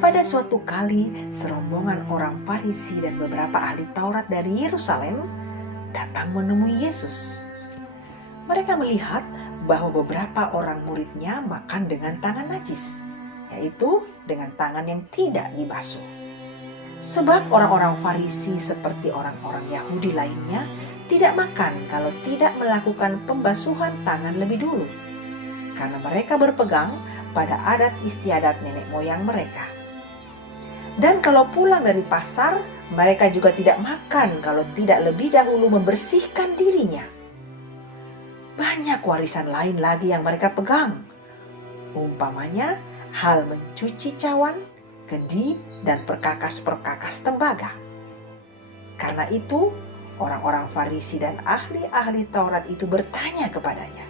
Pada suatu kali, serombongan orang Farisi dan beberapa ahli Taurat dari Yerusalem datang menemui Yesus. Mereka melihat bahwa beberapa orang muridnya makan dengan tangan najis, yaitu dengan tangan yang tidak dibasuh. Sebab orang-orang Farisi seperti orang-orang Yahudi lainnya tidak makan kalau tidak melakukan pembasuhan tangan lebih dulu, karena mereka berpegang pada adat istiadat nenek moyang mereka. Dan kalau pulang dari pasar, mereka juga tidak makan kalau tidak lebih dahulu membersihkan dirinya. Banyak warisan lain lagi yang mereka pegang. Umpamanya hal mencuci cawan, kendi, dan perkakas-perkakas tembaga. Karena itu, orang-orang Farisi dan ahli-ahli Taurat itu bertanya kepadanya,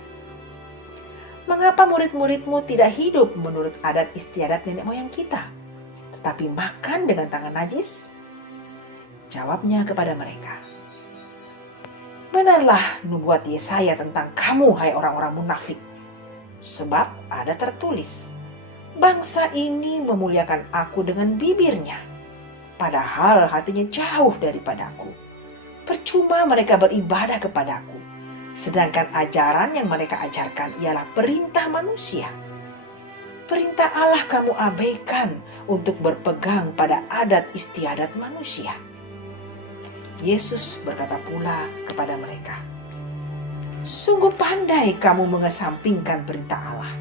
"Mengapa murid-muridmu tidak hidup menurut adat istiadat nenek moyang kita, tetapi makan dengan tangan najis?" Jawabnya kepada mereka, "Benarlah nubuat Yesaya tentang kamu, hai orang-orang munafik. Sebab ada tertulis, bangsa ini memuliakan aku dengan bibirnya, padahal hatinya jauh daripadaku. Percuma mereka beribadah kepadaku, sedangkan ajaran yang mereka ajarkan ialah perintah manusia. Perintah Allah kamu abaikan untuk berpegang pada adat istiadat manusia." Yesus berkata pula kepada mereka, "Sungguh pandai kamu mengesampingkan perintah Allah,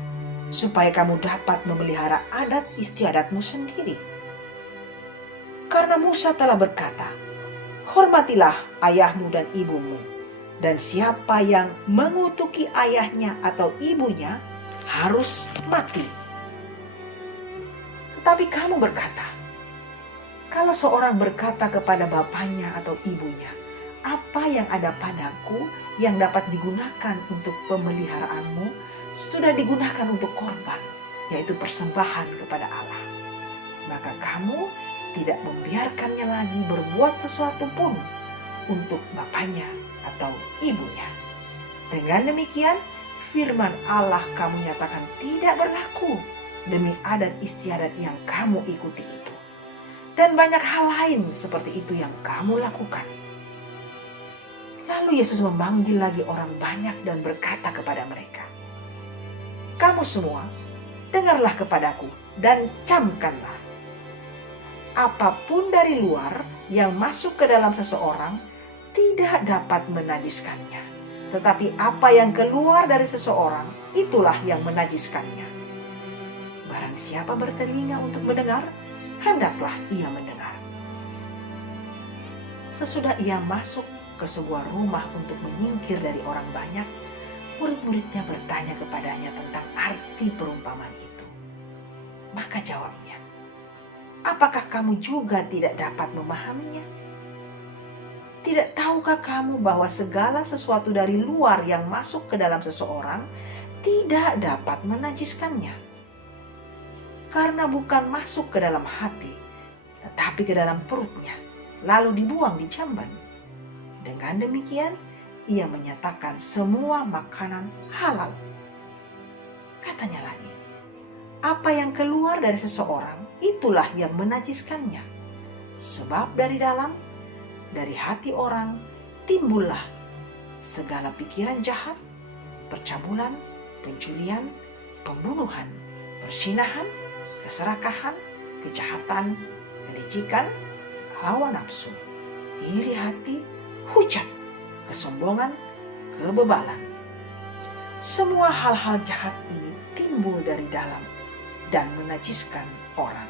supaya kamu dapat memelihara adat istiadatmu sendiri. Karena Musa telah berkata, hormatilah ayahmu dan ibumu, dan siapa yang mengutuki ayahnya atau ibunya harus mati. Tetapi kamu berkata, kalau seorang berkata kepada bapaknya atau ibunya, apa yang ada padaku yang dapat digunakan untuk pemeliharaanmu, sudah digunakan untuk korban, yaitu persembahan kepada Allah. Maka kamu tidak membiarkannya lagi berbuat sesuatu pun untuk bapaknya atau ibunya. Dengan demikian, firman Allah kamu nyatakan tidak berlaku demi adat istiadat yang kamu ikuti itu. Dan banyak hal lain seperti itu yang kamu lakukan." Lalu Yesus memanggil lagi orang banyak dan berkata kepada mereka, "Kamu semua, dengarlah kepadaku dan camkanlah. Apapun dari luar yang masuk ke dalam seseorang tidak dapat menajiskannya. Tetapi apa yang keluar dari seseorang, itulah yang menajiskannya. Barang siapa bertelinga untuk mendengar, hendaklah ia mendengar." Sesudah ia masuk ke sebuah rumah untuk menyingkir dari orang banyak, murid-muridnya bertanya kepadanya tentang arti perumpamaan itu. Maka jawabnya, "Apakah kamu juga tidak dapat memahaminya? Tidak tahukah kamu bahwa segala sesuatu dari luar yang masuk ke dalam seseorang tidak dapat menajiskannya? Karena bukan masuk ke dalam hati, tetapi ke dalam perutnya, lalu dibuang di jamban. Dengan demikian, ia menyatakan semua makanan halal." Katanya lagi, "Apa yang keluar dari seseorang, itulah yang menajiskannya. Sebab dari dalam, dari hati orang, timbullah segala pikiran jahat, percabulan, pencurian, pembunuhan, perzinahan, keserakahan, kejahatan, kelicikan, hawa nafsu, iri hati, hujat, kesombongan, kebebalan. Semua hal-hal jahat ini timbul dari dalam dan menajiskan orang."